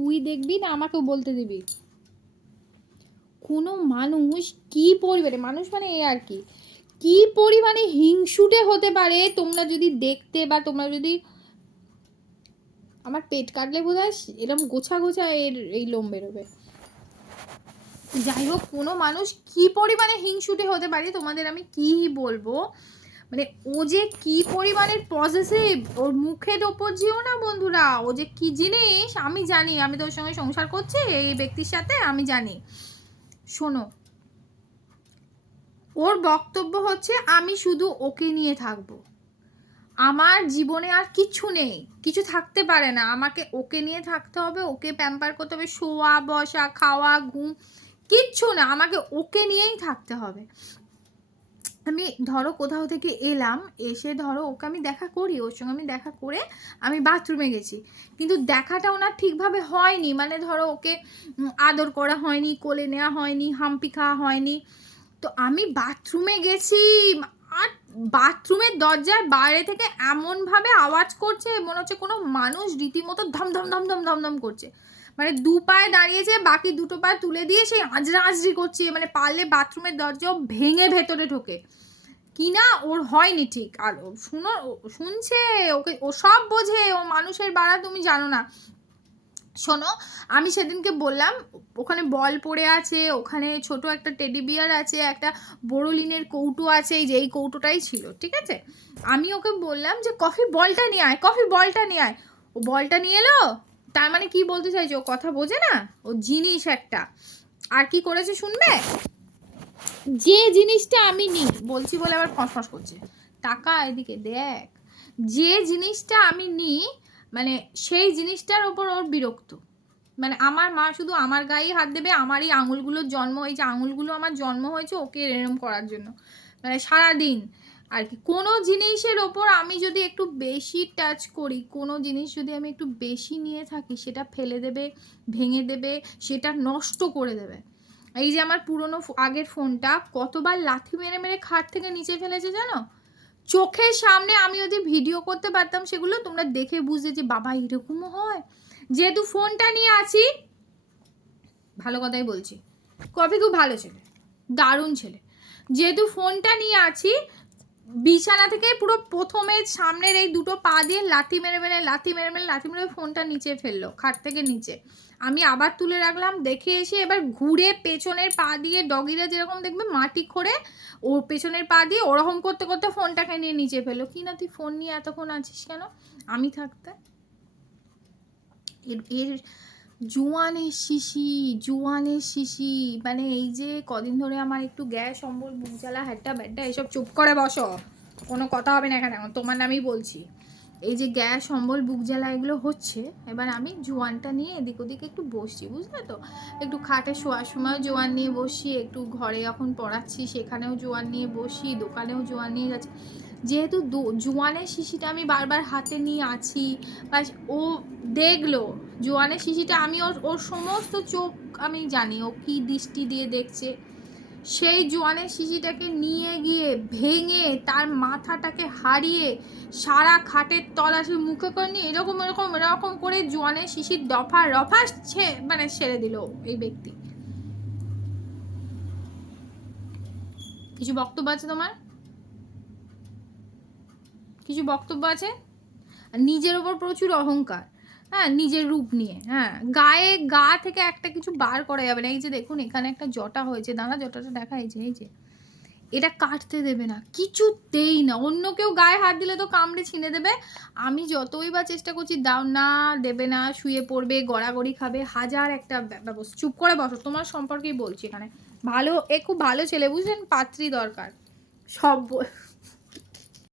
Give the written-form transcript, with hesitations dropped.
তুই দেখবি না আমাকেও বলতে দিবি। কোনো মানুষ কি পরিমাণে, মানুষ মানে এ আর কি পরিমাণে হিংসুটে হতে পারে তোমরা যদি দেখতে, বা তোমরা যদি, আমার পেট কাটলে বোধহয় এরকম গোছা গোছা এই লোম বেরোবে। যাই হোক, কোনো মানুষ কি পরিমাণে হিংসুটে হতে পারে তোমাদের আমি কি বলবো, মানে ও যে কি পরিমাণের পজেসিভ, ওর মুখের ওপর যেও না বন্ধুরা, ও যে কি জিনিস আমি জানি, আমি তো ওর সঙ্গে সংসার করছি এই ব্যক্তির সাথে, আমি জানি। শোনো, ওর বক্তব্য হচ্ছে আমি শুধু ওকে নিয়ে থাকবো, আমার জীবনে আর কিছু নেই, কিছু থাকতে পারে না, আমাকে ওকে নিয়ে থাকতে হবে, ওকে প্যাম্পার করতে হবে, শোয়া বসা খাওয়া ঘুম কিচ্ছু না, আমাকে ওকে নিয়েই থাকতে হবে। আমি ধরো কোথাও থেকে এলাম, এসে ধরো ওকে আমি দেখা করি, ওর সঙ্গে আমি দেখা করে আমি বাথরুমে গেছি, কিন্তু দেখাটা ওনার ঠিকভাবে হয়নি, মানে ধরো ওকে আদর করা হয়নি, কোলে নেওয়া হয়নি, হাম্পি খাওয়া হয়নি। তো আমি বাথরুমে গেছি, আর বাথরুমের দরজার বাইরে থেকে এমনভাবে আওয়াজ করছে মনে হচ্ছে কোনো মানুষ রীতিমতো ধম ধম ধম ধম ধম ধম করছে, মানে দু পায়ে দাঁড়িয়েছে, বাকি দুটো পায়ে তুলে দিয়ে সেই আজরা আজরি করছে, মানে পারলে বাথরুমের দরজাও ভেঙে ভেতরে ঢোকে কিনা ওর হয়নি ঠিক। আর শুনছে, ওকে ও সব বোঝে, ও মানুষের বাড়া তুমি জানো না। শোনো, আমি সেদিনকে বললাম ওখানে বল পড়ে আছে, ওখানে ছোট একটা টেডি বিয়ার আছে, একটা বোরোলিনের কৌটো আছে, এই যে এই কৌটোটাই ছিল, ঠিক আছে। আমি ওকে বললাম যে কফি বলটা নিয়ে আয়, কফি বলটা নিয়ে আয়। ও বলটা নিয়ে এলো, তার মানে কি বলতে চাইছে, ও কথা বোঝে না, ও জিনিস একটা। আর কি করেছে শুনবে, যে জিনিসটা আমি নিই বলছি বলে আবার ফসফস করছে, টাকা এদিকে দেখ, যে জিনিসটা আমি নিই মানে সেই জিনিসটার ওপর ওর বিরক্ত, মানে আমার মা শুধু আমার গায়ে হাত দেবে, আমারই আঙুলগুলোর জন্ম হয়েছে, আঙুলগুলো আমার জন্ম হয়েছে ওকে এরম করার জন্য, মানে সারাদিন আর কি। কোনো জিনিসের ওপর আমি যদি একটু বেশি টাচ করি, কোনো জিনিস যদি আমি একটু বেশি নিয়ে থাকি, সেটা ফেলে দেবে, ভেঙে দেবে, সেটা নষ্ট করে দেবে। এই যে আমার পুরনো আগের ফোনটা কতবার লাথি মেরে মেরে খাট থেকে নিচে ফেলেছে জানো, চোখের সামনে আমি যদি ভিডিও করতে পারতাম সেগুলো তোমরা দেখে বুঝতে যে বাবা এরকমও হয়। যেহেতু ফোনটা নিয়ে আছি, ভালো কথাই বলছি, কফি খুব ভালো ছেলে, দারুণ ছেলে, যেহেতু ফোনটা নিয়ে আছি, বিছানা থেকে পুরো প্রথমে সামনের এই দুটো পা দিয়ে লাথি মেরে মেরে লাথি মেরে মেরে লাথি মেরে ফোনটা নিচে ফেললো খাট থেকে নিচে। আমি আবার তুলে রাখলাম, দেখে এসে এবার ঘুরে পেছনের পা দিয়ে ডগিরা যেরকম দেখবে মাটি খোঁড়ে, ওর পেছনের পা দিয়ে ওরকম করতে করতে ফোনটাকে নিয়ে নিচে ফেললো। কি না তুই ফোন নিয়ে এতক্ষণ আছিস কেন, আমি থাকতে। এর জোয়ানের শিশি, মানে এই যে কদিন ধরে আমার একটু গ্যাস অম্বল বুক জ্বালা হ্যাড্ডা ব্যাড্ডা এসব চুপ করে বসো, কোনো কথা হবে না এখানে, এখন তোমার নামই বলছি। এই যে গ্যাস অম্বল বুক জ্বালা এগুলো হচ্ছে, এবার আমি জোয়ানটা নিয়ে এদিক ওদিকে একটু বসছি, বুঝলে তো, একটু খাটে শোয়ার সময়ও জোয়ান নিয়ে বসি, একটু ঘরে যখন পড়াচ্ছি সেখানেও জোয়ান নিয়ে বসি, দোকানেও জোয়ান নিয়ে যাচ্ছি, যেহেতু জোয়ানের শিশিটা আমি বারবার হাতে নিয়ে আছি, বা ও দেখলো জোয়ানের শিশিটা, আমি ওর সমস্ত চোখ আমি জানি ও কি দৃষ্টি দিয়ে দেখছে, সেই জোয়ানের শিশিটাকে নিয়ে গিয়ে ভেঙে তার মাথাটাকে হারিয়ে সারা খাটের তলা সে মুখে করে নিয়ে এরকম এরকম এরকম করে জোয়ানের শিশির দফা রফা মানে সেরে দিল এই ব্যক্তি। কিছু বক্তব্য আছে তোমার, কিছু বক্তব্য আছে? নিজের ওপর প্রচুর অহংকার, হ্যাঁ, নিজের রূপ নিয়ে, হ্যাঁ, গা থেকে একটা কিছু বার করা যাবে না। এই যে দেখুন এখানে একটা জটা হয়েছে, দাঁড়া জটাটা দেখা, এই যে এটা কাটতে দেবে না কিছুতেই না, অন্য কেউ গায়ে হাত দিলে তো কামড়ে ছিঁড়ে দেবে, আমি যতই বা চেষ্টা করছি দাও না, দেবে না, শুয়ে পড়বে, গড়াগড়ি খাবে, হাজার একটা ব্যবস্থা। চুপ করে বসো, তোমার সম্পর্কেই বলছি এখানে, ভালো খুব ভালো ছেলে বুঝলেন, পাত্রী দরকার সব